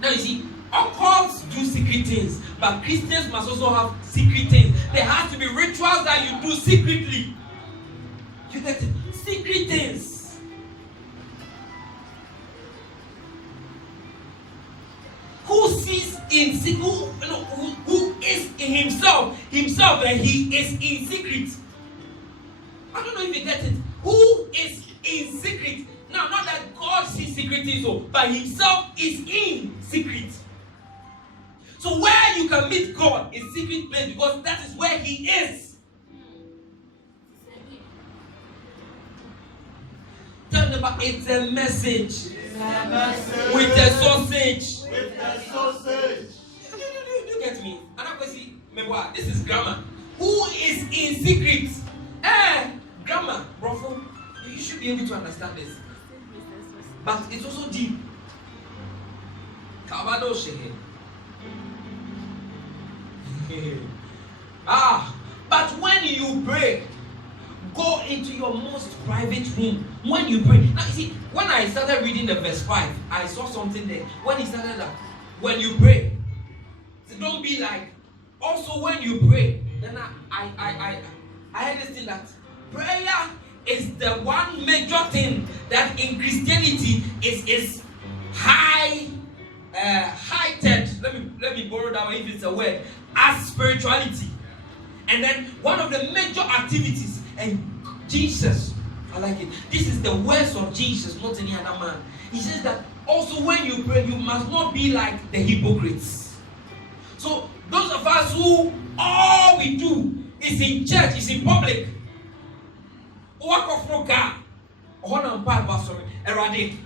Now you see, occults do secret things, but Christians must also have secret things. There has to be rituals that you do secretly. You get it? Secret things. Who sees in secret? Who is in himself and he is in secret. I don't know if you get it. Who is in secret? Now, not that God sees secret things, but himself is in secret. So where you can meet God is secret place, because that is where he is. Tell them about it's a message. With the sausage. You get me? And I see, remember, this is grammar. Who is in secret? Grammar, bro. You should be able to understand this. But it's also deep. But when you pray, go into your most private room. When you pray. Now, you see, when I started reading the verse 5, I saw something there. When he started that, when you pray, so don't be like, also when you pray, then I had this thing that prayer is the one major thing that in Christianity is high-tech. Let me borrow that one if it's a word, as spirituality. And then one of the major activities, and Jesus, I like it. This is the words of Jesus, not any other man. He says that also when you pray, you must not be like the hypocrites. So those of us who all we do is in church, is in public. Walk of no car. Honor Papa, sorry. Eradic.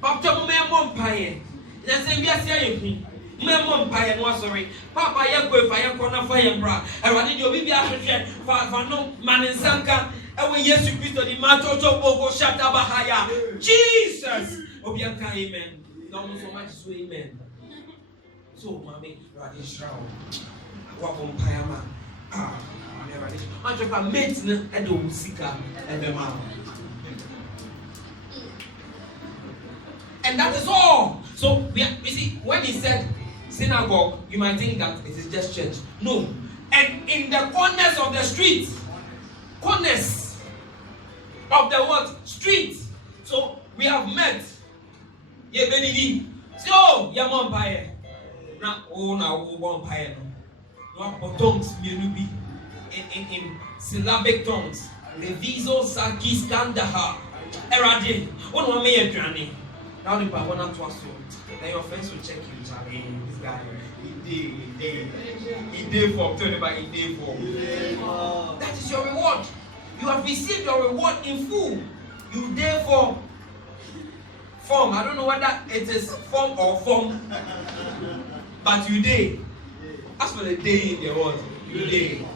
Papa, me mom pie. Just say we are saying, me mom pie, no sorry. Papa, you go if I am corner fire, bra. Eradic, you be a for no man in Sanka. And when yes, you Christ, the matter go shut up higher. Jesus. Obianka, amen. No so much so amen. So, mommy, Radic Shroud. Walk on Payama. And that is all. So you see, when he said synagogue, you might think that it is just church. No. And in the corners of the street, corners of the what? Street. So we have met. Yeah, baby. So, yeah, mom pie. Now, one pie. No, tongues, me in syllabic tongues. Reviso Sakis Kandaha. Eradi. One one may a journey. Now the one to us. Then your friends will check you, Charlie. This guy. He did for 25, he did for. That is your reward. You have received your reward in full. You did for form. I don't know whether it is form or form. But you did. As for the day in the world, you did.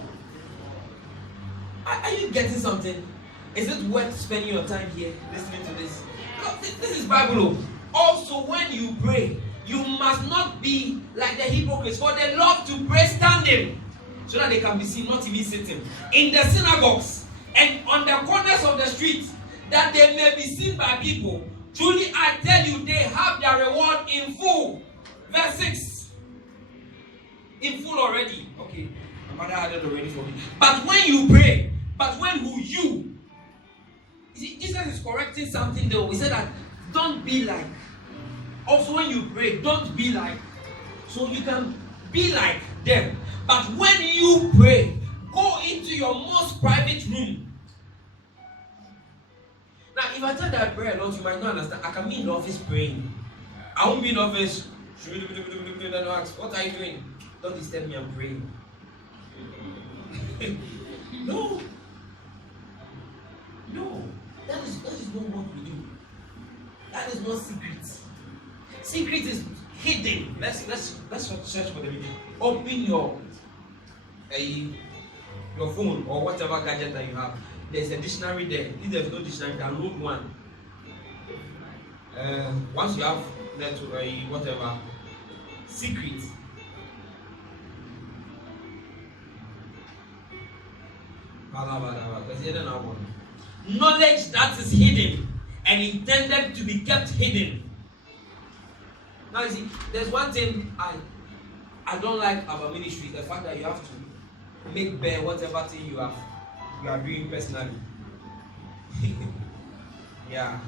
Are you getting something? Is it worth spending your time here listening to this? No, this is Bible. Also, when you pray, you must not be like the hypocrites, for they love to pray standing, so that they can be seen, not even sitting. In the synagogues and on the corners of the streets, that they may be seen by people. Truly, I tell you, they have their reward in full. Verse 6. In full already. Okay. My mother had it already for me. But when you pray, see, Jesus is correcting something though. He said that don't be like. Also when you pray, don't be like. So you can be like them. But when you pray, go into your most private room. Now, if I tell that I pray a lot, you might not understand. I can be in the office praying. I won't be in the office. What are you doing? Don't disturb me, I'm praying. No. That is not what we do. That is not secret. Secret is hidden. Let's search for the video. Open your phone or whatever gadget that you have. There's a dictionary there. If there's no dictionary, download one. Once you have that whatever secret. Knowledge that is hidden and intended to be kept hidden. Now you see, there's one thing I don't like about ministry, the fact that you have to make bare whatever thing you are doing personally. Yeah.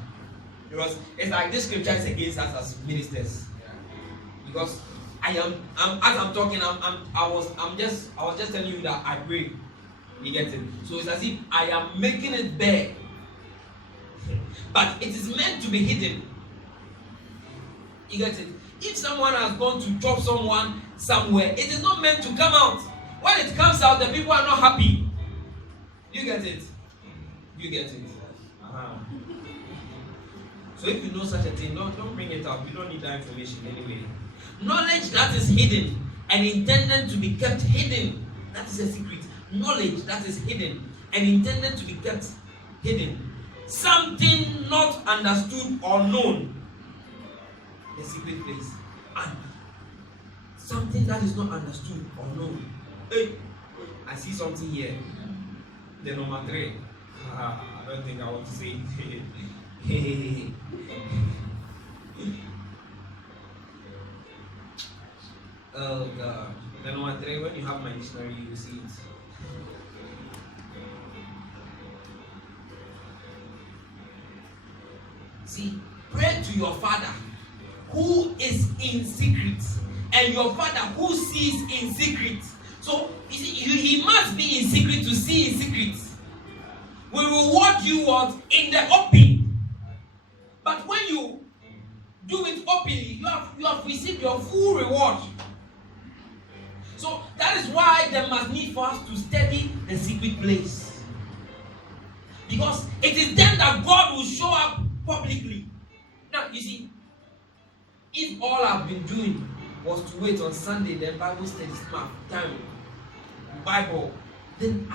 Because it's like this scripture is against us as ministers. Because as I'm talking, I was just telling you that I pray. You get it? So it's as if I am making it bare. But it is meant to be hidden. You get it? If someone has gone to chop someone somewhere, it is not meant to come out. When it comes out, the people are not happy. You get it? You get it? Uh-huh. So if you know such a thing, don't bring it up. You don't need that information anyway. Knowledge that is hidden and intended to be kept hidden. That is a secret. Knowledge that is hidden and intended to be kept hidden. Something not understood or known. The secret place. And something that is not understood or known. Hey, I see something here. The number 3. I don't think I want to say it. Oh God. The number 3, when you have my dictionary, you will see it. See, pray to your Father who is in secret, and your Father who sees in secret. So you see, he must be in secret to see in secret. We reward you what in the open, but when you do it openly, you have received your full reward. So that is why there must need for us to study the secret place, because it is then that God will show up publicly. Now you see, if all I've been doing was to wait on Sunday, then Bible study time, Bible, then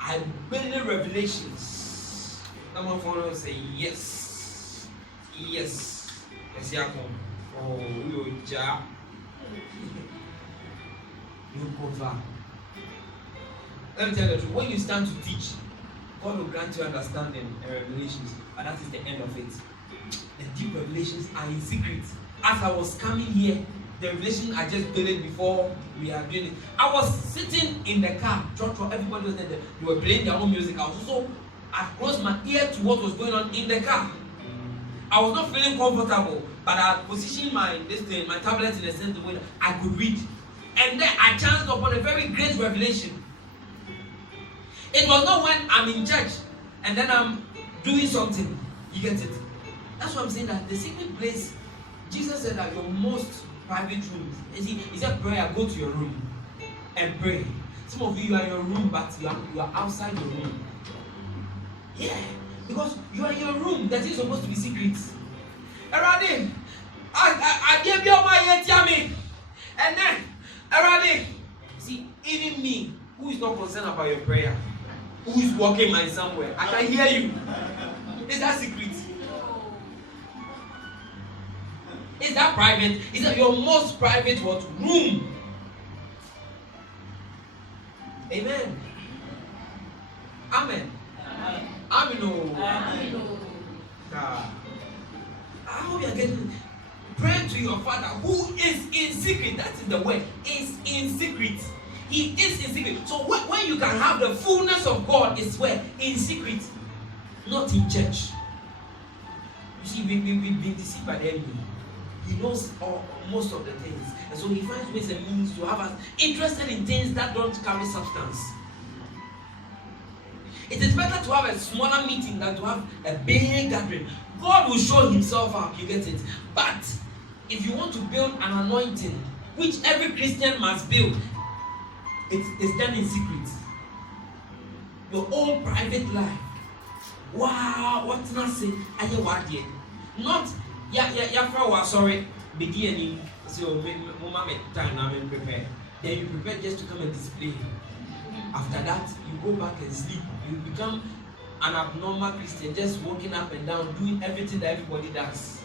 I build revelations. Someone follow say yes. Yes, yeah. Oh, you ja. You cover. Let me tell you the truth. When you stand to teach, God will grant you understanding and revelations, and that is the end of it. The deep revelations are in secret. As I was coming here, the revelation I just did it before we are doing it. I was sitting in the car, everybody was there. They were playing their own music. I closed my ear to what was going on in the car. I was not feeling comfortable, but I positioned my tablet in a sense the way that I could read. And then I chanced upon a very great revelation. It was not when I'm in church and then I'm doing something. You get it? That's why I'm saying that the secret place, Jesus said that your most private room. He said, prayer, go to your room and pray. Some of you are in your room, but you are outside your room. Yeah, because you are in your room. That is supposed to be secret. Alright, I gave you my yet, and then, alright, see, even me, who is not concerned about your prayer, who is walking mine somewhere, I can hear you. Is that secret? Is that private? Is that your most private what room? Amen. Amen. Amen. I hope you are getting. Pray to your Father who is in secret. That is the word. Is in secret. He is in secret. So when you can have the fullness of God is where? In secret, not in church. You see, we've been deceived by the enemy. He knows most of the things. And so he finds ways and means to have us interested in things that don't carry substance. It is better to have a smaller meeting than to have a big gathering. God will show himself up, you get it. But if you want to build an anointing, which every Christian must build, it's done in secret. Your own private life. Wow, what's not say? Not sorry, beginning. So mama time now prepare. Then you prepare just to come and display. After that, you go back and sleep. You become an abnormal Christian, just walking up and down, doing everything that everybody does.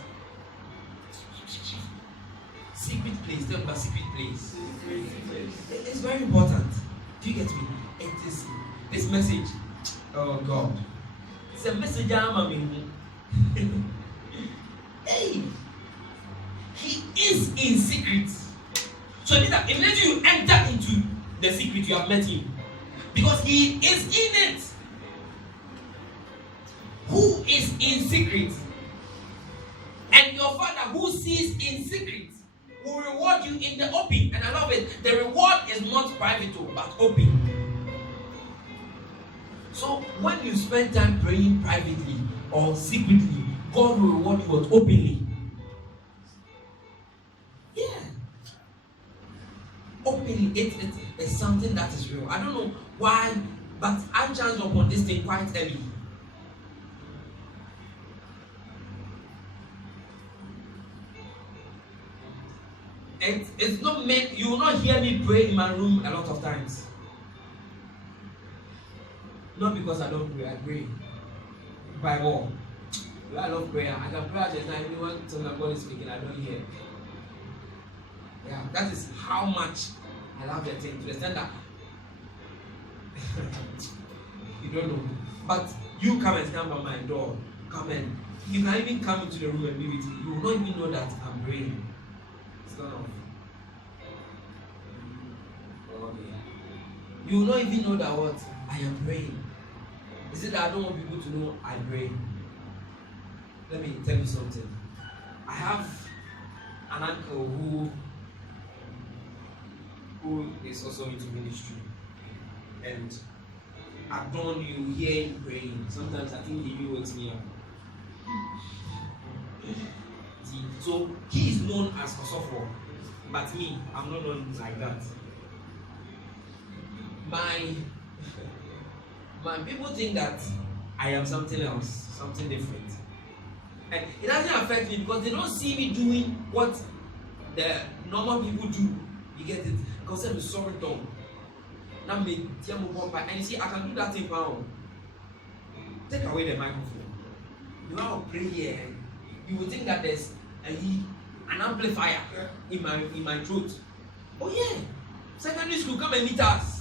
Secret place, tell me about secret place. It's very important. Do you get me? It is this message. Oh God. It's a message I'm Hey, he is in secret. So immediately you enter into the secret, you have met him. Because he is in it. Who is in secret? And your Father who sees in secret will reward you in the open. And I love it. The reward is not private but open. So when you spend time praying privately or secretly, God will reward you openly. Yeah. Openly. It's something that is real. I don't know why, but I chanced upon this thing quite early. It's not meant, you will not hear me pray in my room a lot of times. Not because I don't pray, I pray. By all. I love prayer. I can pray at the time when God is speaking, I don't hear. Yeah, that is how much I love the thing, to the extent that you don't know. But you come and stand by my door. Come and you can even come into the room and be with me. You will not even know that I'm praying. It's not off. You will not even know that what I am praying. Is it that I don't want people to know I pray? Let me tell you something. I have an uncle who is also into ministry, and at dawn you hear him praying. Sometimes I think he even wakes me up. See, so he is known as Osofo, but me, I'm not known like that. My people think that I am something else, something different. And it doesn't affect me because they don't see me doing what the normal people do. You get it? Because I'm sorry, Tom. Now me, and you see, I can do that thing now. Take away the microphone. You know, pray here. You will think that there's an amplifier in my throat. Oh yeah. Secondary school, come and meet us.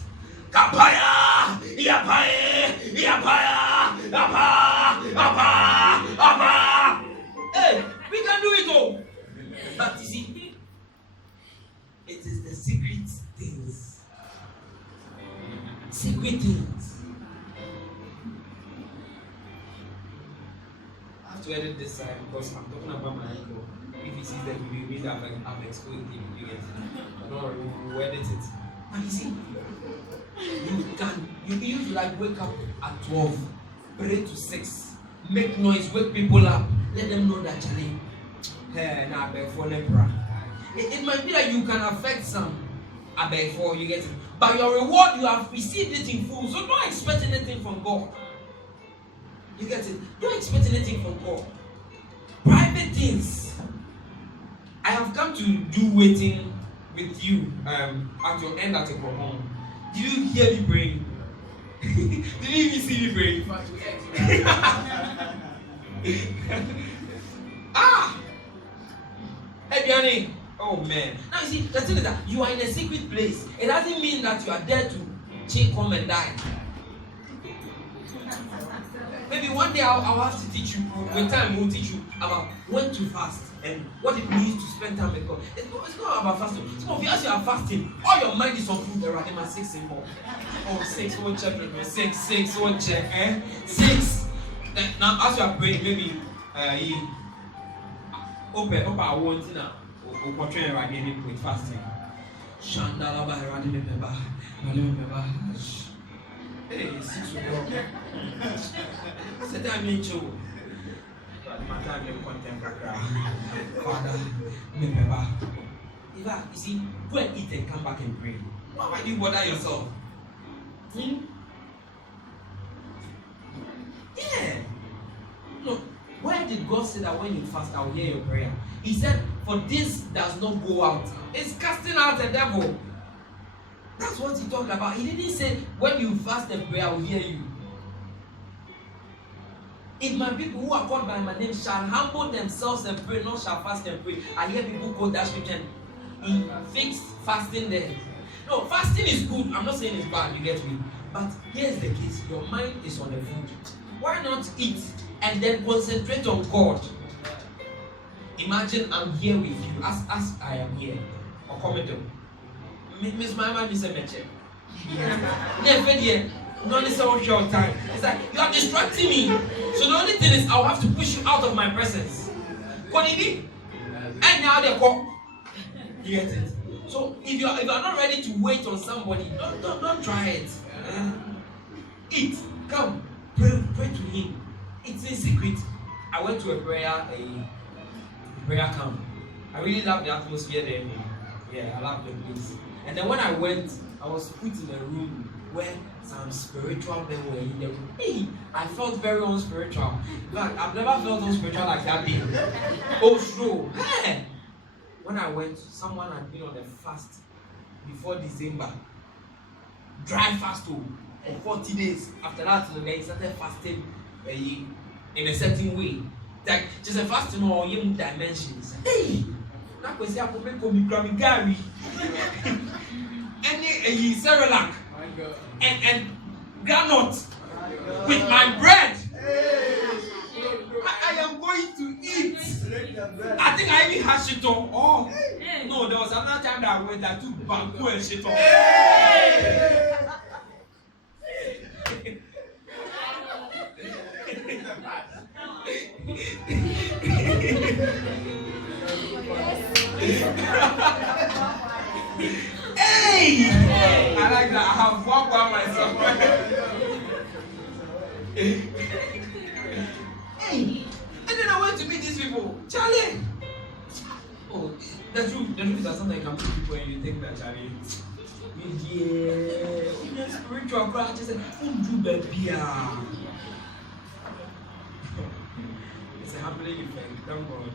Kapaya! Yapaya! Yapaya! Apa! Hey, we can do it all. But you see, it is the secret things. Secret things. I have to edit this side because I'm talking about my uncle. If he sees that, he will read that I'm exposing him. You get it? Don't worry, we'll edit it. And you see, you used to like wake up at 12, pray to 6, make noise, wake people up, let them know that Charlie, it might be that you can affect some before you get it, but your reward you have received it in full, so don't expect anything from God. You get it? Don't expect anything from God. Private things. I have come to do waiting with you at your end at your home. Did you hear me praying? Did you even see me praying? Hey, Biani. Oh man. Now you see, the thing is that you are in a secret place. It doesn't mean that you are there to come and die. Maybe one day I'll have to teach you. With time, we'll teach you about when to fast and what it means to spend time with God. It's not about fasting. Some of you, as you are fasting, all your mind is on food. There are 6 symbol. Oh, 6, one check. 6, one check. 6. Now, as you are praying, maybe open our one now. Or train right with fasting. Shandala hey, 6 o'clock. Say that me too. Father, remember. You see, go and eat and come back and pray. Why do you bother yourself? Yeah. No. Where did God say that when you fast, I will hear your prayer? He said, for this does not go out. It's casting out the devil. That's what he talked about. He didn't say, when you fast and pray, I will hear you. If my people who are called by my name shall humble themselves and pray, not shall fast and pray. I hear people quote that scripture in fixed fasting there. No, fasting is good. I'm not saying it's bad, you get me. But here's the case. Your mind is on the food. Why not eat and then concentrate on God? Imagine I'm here with you as I am here. Or comment them. Miss Mama, Miss Emeche. No, this is all your time. It's like you are distracting me. So the only thing is I'll have to push you out of my presence. And now they come. You get it? So if you are not ready to wait on somebody, don't try it. Eat. Come. Pray to him. It's in secret. I went to a prayer camp. I really love the atmosphere there. Yeah, I love the place. And then when I went, I was put in a room where some spiritual men were in the room. Hey, I felt very unspiritual. God, I've never felt unspiritual like that day. Oh, true. Hey. When I went, someone had been on a fast before December. Dry fast for 40 days. After that, he started fasting in a certain way. Like just a fasting on your dimensions. Hey! That was a problem Gary. And Cerelac. And granite with my bread. I am going to eat. I think I even had shit on. Oh, no, there was another time that I went, I took bamboo and shit on. Hey! I like that. I have walked by myself. Hey! And then I went to meet these people. Charlie! Oh, the truth is that sometimes you can meet people and you think that Charlie. Yeah, spiritual practice and do baby. It's a happening effect, thank God.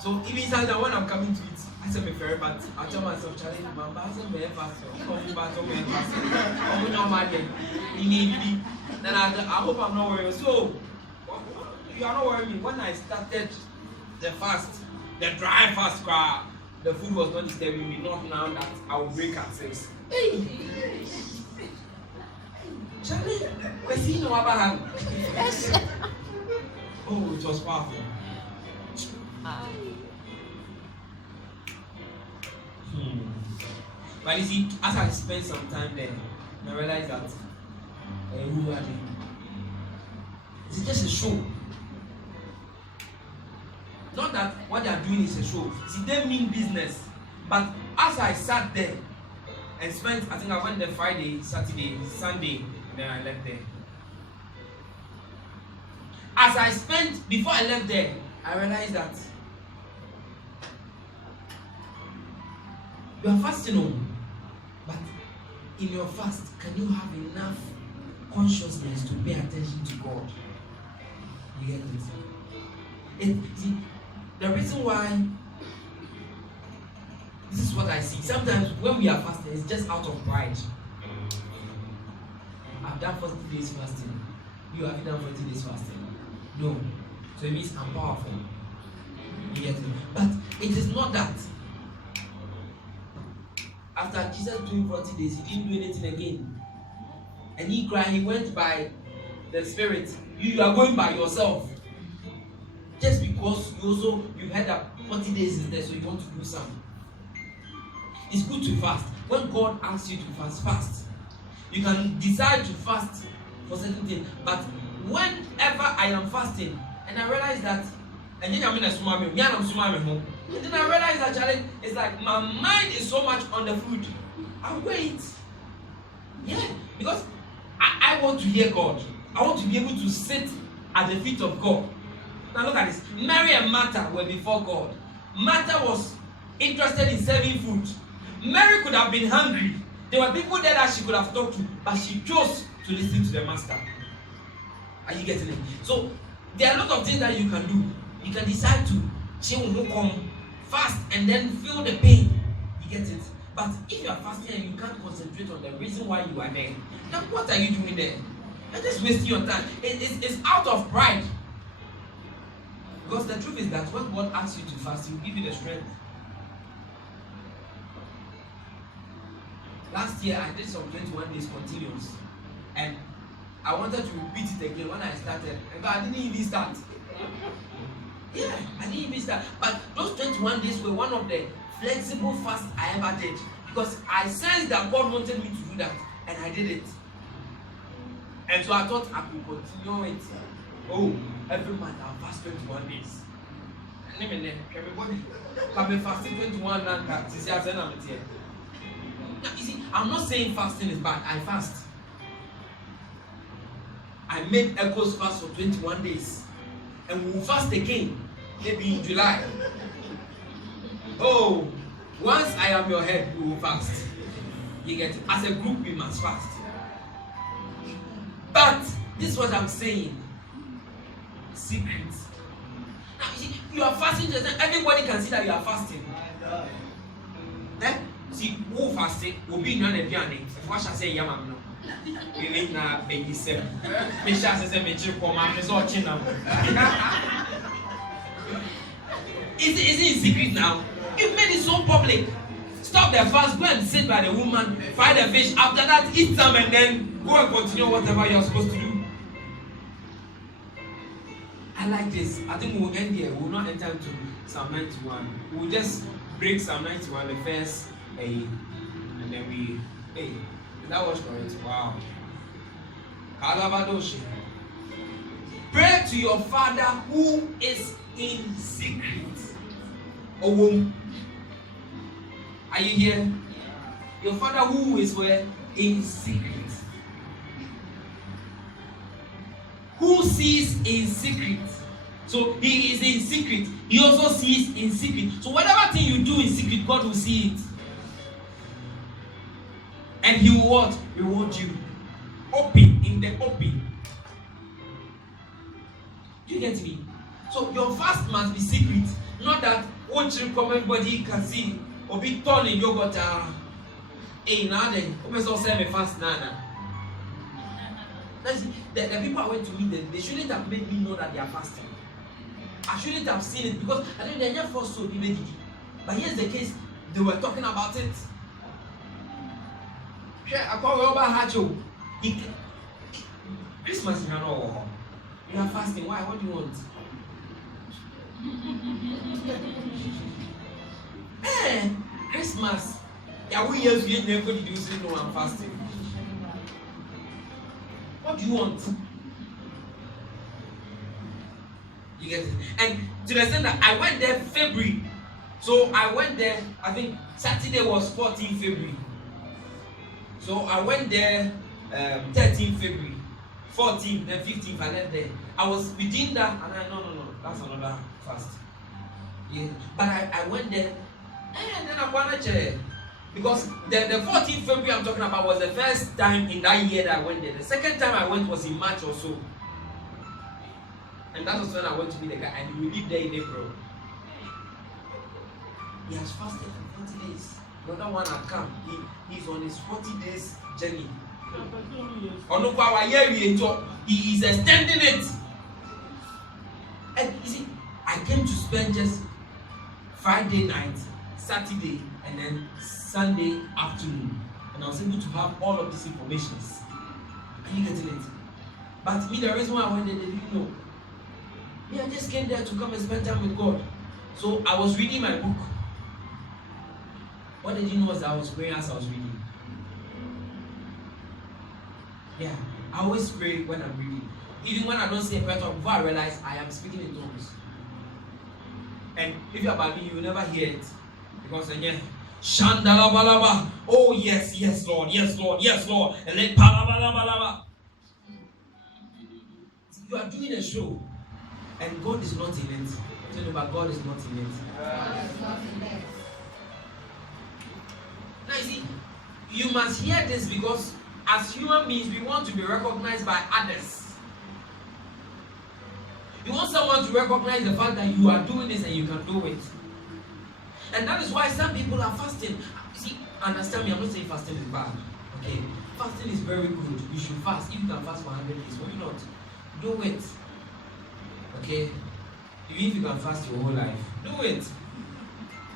So even sometimes when I'm coming to it, I say my fair, but I tell myself, Charlie, my pastor may pass then I hope I'm not worried. So you are not worrying. When I started the fast, the dry fast crowd, the food was not disturbing me, not now that I will break at 6. Hey! Charlie, let's see no about yes. Oh, it was powerful. But you see, as I spent some time there, I realized that it's just a show. Not that what they are doing is a show. See, they mean business. But as I sat there and spent, I think I went there Friday, Saturday, Sunday, and then I left there. As I spent, before I left there, I realized that you are fasting on, but in your fast, can you have enough consciousness to pay attention to God? You get it? See, the reason why, this is what I see. Sometimes when we are fasting, it's just out of pride. I've done 40 days fasting. You have done 40 days fasting. No. So it means I'm powerful. You get it? But it is not that. After Jesus doing 40 days, he didn't do anything again. And he cried, he went by the Spirit. You are going by yourself. Just because you heard that 40 days is there, so you want to do something. It's good to fast. When God asks you to fast. You can decide to fast for certain things. But whenever I am fasting, and I realize that, and then and then I realize that challenge is like my mind is so much on the food. I wait. Yeah, because I want to hear God. I want to be able to sit at the feet of God. Now look at this. Mary and Martha were before God. Martha was interested in serving food. Mary could have been hungry. There were people there that she could have talked to, but she chose to listen to the master. Are you getting it? So there are a lot of things that you can do. You can decide to come fast and then feel the pain. You get it? But if you are fasting and you can't concentrate on the reason why you are there, then what are you doing there? You're just wasting your time. It's out of pride. Because the truth is that when God asks you to fast, He will give you the strength. Last year I did some 21 days continuous, and I wanted to repeat it again when I started, but I didn't even start. Yeah, I didn't even start. But those 21 days were one of the flexible fasts I ever did. Because I sensed that God wanted me to do that. And I did it. And so I thought I could continue it. Oh, every month I'll fast 21 days. Everybody, I've been fasting 21 and now, you see, I'm not saying fasting is bad. I fast. I made Echoes fast for 21 days. And we will fast again, maybe in July. Oh, once I am your head, we will fast. You get it? As a group, we must fast. But this is what I'm saying. Secrets. Now, you see, you are fasting, everybody can see that you are fasting. Eh? See, who fasting will be none of your name. If what shall say, Yamam, no. We live now, baby, seven. Misha says, I'm a chip for my resort. Is it in secret now? You've made it so public. Stop the fast, go and sit by the woman, fry the fish. After that, eat some and then go and continue whatever you're supposed to do. I like this. I think we'll end here. We'll not enter into Psalm 91. We'll just break Psalm 91 the first A, and then we. Hey, that was correct. Wow. Kalabadoshi. Pray to your Father who is in secret. Oh, are you here? Your Father who is where? In secret. Who sees in secret? So he is in secret. He also sees in secret. So whatever thing you do in secret, God will see it. And he will what? Reward you. Open, in the open. Do you get me? So your fast must be secret. Not that what you comment body can see. Or be torn in yogurt. Hey, now then, come on, say me fast nana. The people I went to meet, they shouldn't have made me know that they are fasting. I shouldn't have seen it because I think they never forced to be ready. But here's the case, they were talking about it. Christmas, you are fasting. Why? What do you want? Christmas. Yeah, we years we never did you say no, I'm fasting. What do you want? You get it? And to the extent that I went there February. So I went there, I think Saturday was 14 February. So I went there 13 February. 14th, then 15th, I left there. I was within that, and I no, that's another fast. Yeah. But I went there, and then I wanted to, because the 14th February I'm talking about was the first time in that year that I went there. The second time I went was in March or so. And that was when I went to meet the guy, and we lived there in April. He has fasted for 40 days. The other one had come. He's on his 40 days journey. He is extending it. And you see, I came to spend just Friday night, Saturday, and then Sunday afternoon. And I was able to have all of these informations. Are you getting it? But me, the reason why I went there, they didn't know. Me, I just came there to come and spend time with God. So I was reading my book. What they didn't know was that I was praying as I was reading. Yeah, I always pray when I'm reading. Even when I don't say a prayer talk, before I realize I am speaking in tongues. And if you're about me, you will never hear it. Because again, Shandalabalaba. Oh yes, yes, Lord, yes, Lord, yes, Lord. And then Palabalabalaba. You are doing a show, and God is not in it. Tell you about God is not in it. God is not in it. Now you see, you must hear this because as human beings, we want to be recognized by others. You want someone to recognize the fact that you are doing this and you can do it. And that is why some people are fasting. See, understand me, I'm not saying fasting is bad. Okay? Fasting is very good. You should fast. If you can fast for 100 days, why not? Do it. Okay? Even if you can fast your whole life, do it.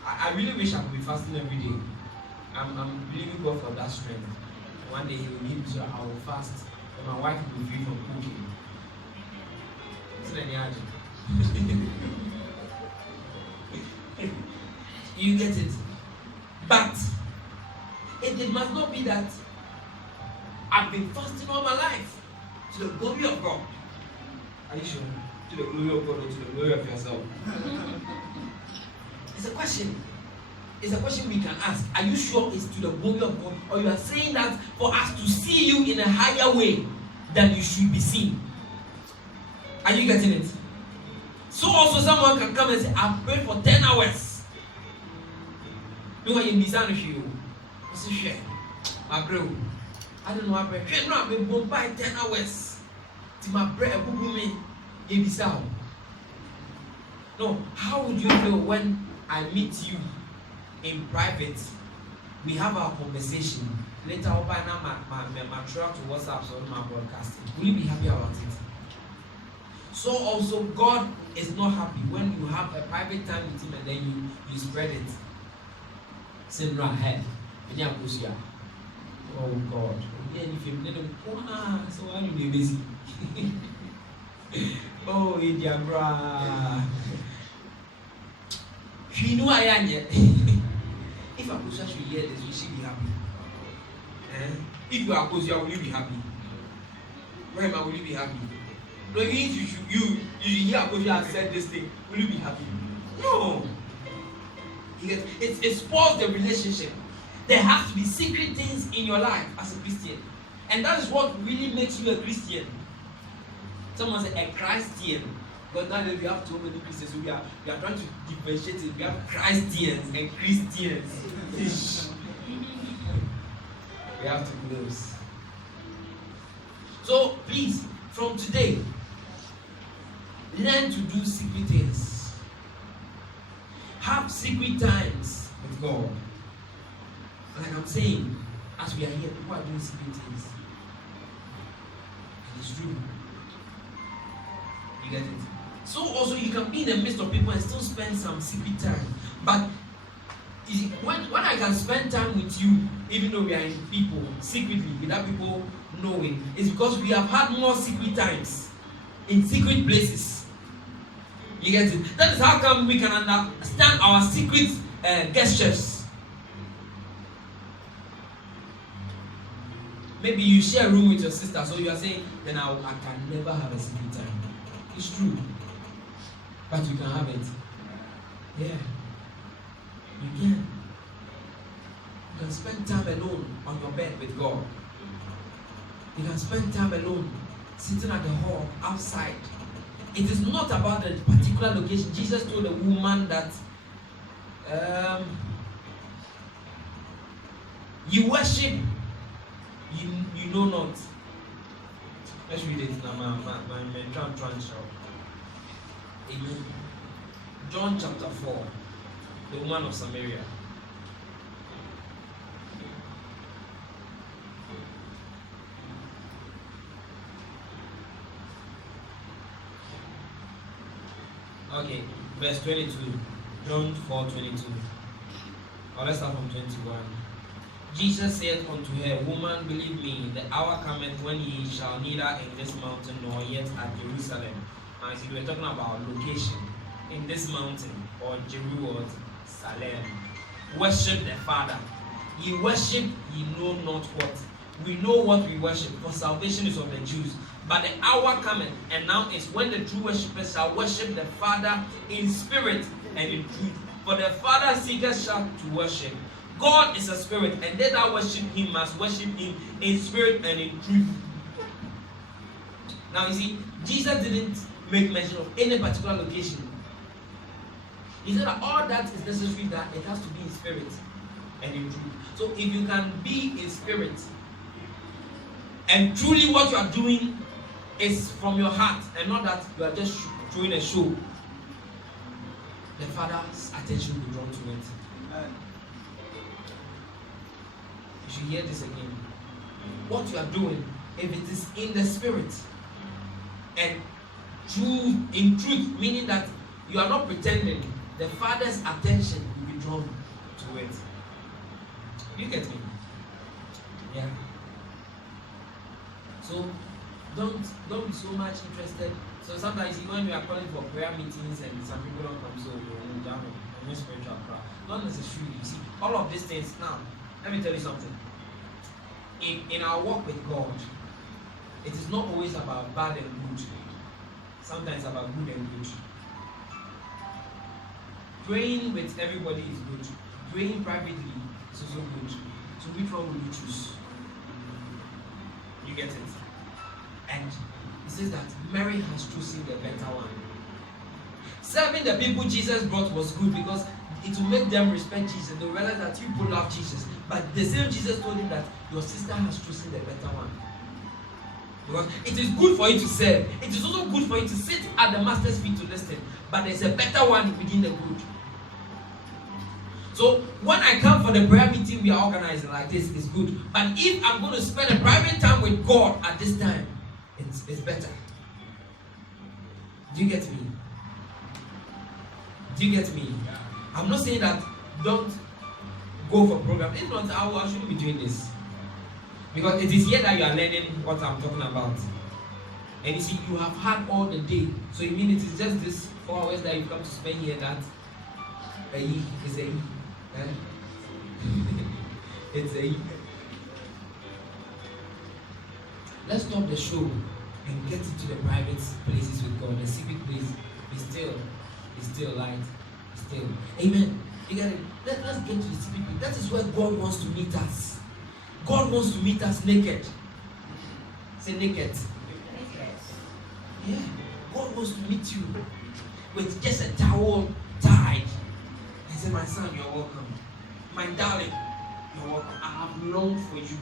I really wish I could be fasting every day. I'm believing God for that strength. One day He will give me so I will fast, and my wife will be free from cooking. Isn't any urgent? You get it? But it must not be that I've been fasting all my life to the glory of God. Are you sure? To the glory of God or to the glory of yourself? It's a question. It's a question we can ask. Are you sure it's to the glory of God? Or you are saying that for us to see you in a higher way than you should be seen? Are you getting it? So also someone can come and say, I've prayed for 10 hours. No, you miss out you. What's the share? I don't know what I pray. No, I've been bombed by 10 hours. To my prayer, you miss out. No, how would you feel when I meet you in private? We have our conversation. Later, I'll buy now my track to WhatsApp, so my broadcasting. Will you be happy about it? So also, God is not happy when you have a private time with Him and then you spread it. Similar head. Oh God. So I'm busy. Oh, India, bra. She knew I am yet. If I could should hear this, you should be happy. If you are Akosia, will you be happy? Where am I? Will you be happy? No, you should hear Akosia said this thing. Will you be happy? No. It spoils the relationship. There has to be secret things in your life as a Christian. And that is what really makes you a Christian. Someone said a Christian. But now that we have so many Christians, so we are trying to differentiate it. We have Christians and Christians. We have to close. So please, from today, learn to do secret things. Have secret times with God. Like I'm saying, as we are here, people are doing secret things. And it's true. You get it? So also you can be in the midst of people and still spend some secret time. But when I can spend time with you, even though we are in people, secretly, without people knowing, it's because we have had more secret times in secret places. You get it? That is how come we can understand our secret gestures. Maybe you share a room with your sister, so you are saying, then I can never have a secret time. It's true. But you can have it. Yeah. You can. You can spend time alone on your bed with God. You can spend time alone sitting at the hall outside. It is not about the particular location. Jesus told the woman that you worship, you know not. Let's read it now. My translation. Amen. John chapter 4, the woman of Samaria. Okay, verse 22. John 4:22. Or let's start from 21. Jesus said unto her, Woman, believe me, the hour cometh when ye shall neither in this mountain nor yet at Jerusalem. Now, see, we're talking about location. In this mountain or Jerusalem, worship the Father. Ye worship, ye know not what. We know what we worship, for salvation is of the Jews. But the hour cometh, and now is when the true worshippers shall worship the Father in spirit and in truth. For the Father seeketh shall to worship. God is a spirit, and they that worship Him must worship Him in spirit and in truth. Now you see, Jesus didn't make mention of any particular location. He said that all that is necessary, that it has to be in spirit and in truth. So if you can be in spirit, and truly what you are doing is from your heart, and not that you are just throwing a show, the Father's attention will be drawn to it. You should hear this again. What you are doing, if it is in the spirit and in truth, meaning that you are not pretending, the Father's attention will be drawn to it. You get me? Yeah. So don't be so much interested. So sometimes when we are calling for prayer meetings and some people don't come, so you know, becoming spiritual. Not necessarily. You see, all of these things now. Let me tell you something. In our walk with God, it is not always about bad and good. Sometimes about good and good. Praying with everybody is good. Praying privately is also good. So which one will you choose? You get it? And it says that Mary has chosen the better one. Serving the people Jesus brought was good because it will make them respect Jesus. They will realize that you people love Jesus. But the same Jesus told him that your sister has chosen the better one. Because it is good for you to serve. It is also good for you to sit at the master's feet to listen. But there's a better one within the good. So when I come for the prayer meeting we are organizing like this, it's good. But if I'm going to spend a private time with God at this time, it's better. Do you get me? Do you get me? I'm not saying that don't go for program. If not, I shouldn't be doing this. Because it is here that you are learning what I'm talking about. And you see, you have had all the day. So you mean it is just this 4 hours that you come to spend here that is a it's a let's stop the show and get into the private places with God. The secret place is still light. Still. Amen. You get it? Let's get to the secret place. That is where God wants to meet us. God wants to meet us naked. Say naked. Yeah. God wants to meet you with just a towel tied. And say, my son, you're welcome. My darling, you're welcome. I have longed for you.